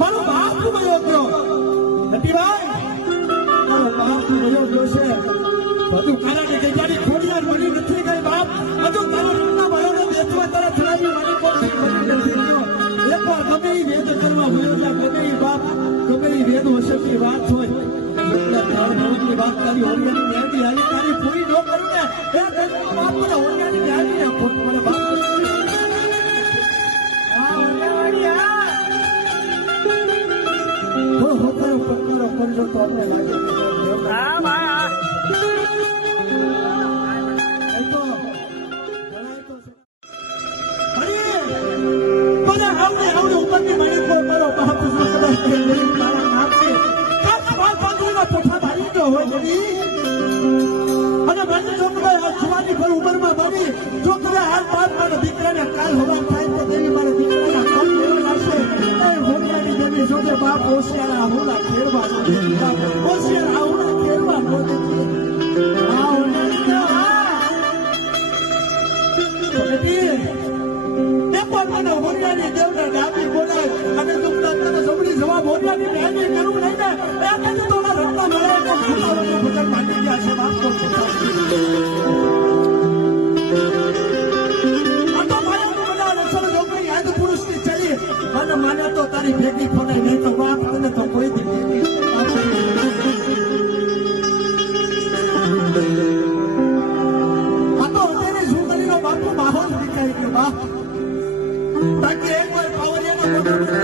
મારો બાપ ગયો યોગ્ય નટીભાઈ મારો બાપ છે બધું કારણે જગ્યાની ખોડિયાર નથી ગઈ બાપ હજુ તારા રીતના ભાઈઓને દેખવા તારા થરાવી મળી કોશી મળી નથી એકવાર ગમે ઈ વેદ કરવા ત્યાં ગમે ઈ બાપ ગમે ઈ વેદ વશકની વાત હોય વાત તારી હોલિયાની ન્યાયની હારી તારી પૂરી ન. કરીને એ ગરીબનો બાપ મને હોલિયાની ન્યાયની ને ખોટ મને બાપ હો હો કરો પકડો કરજો તો આપણે લાગે કે દેવ હા ભાઈ કરી જો તમે હાલ બાદ મારા દીકરાને કાલ હવા થાય તો દેવી મારા દીકરાના પગ લેવડાશે એ હોલિયાની દેવી જોડે બાપ હોશિયાર આહુલા ખેડવા હોશિયાર આહુલા ખેડવા પણ મને હોલિયાની દેવને ડાબી માને માને તો તારી ભેગી ખોટાઈ નહીં તો બાપ તને તો કોઈ દી આ તો અત્યારે શું કરીને બાપુ માહોલ વિચારી ગયો, બાપ. બાકી એક વાર પાવરિયાનો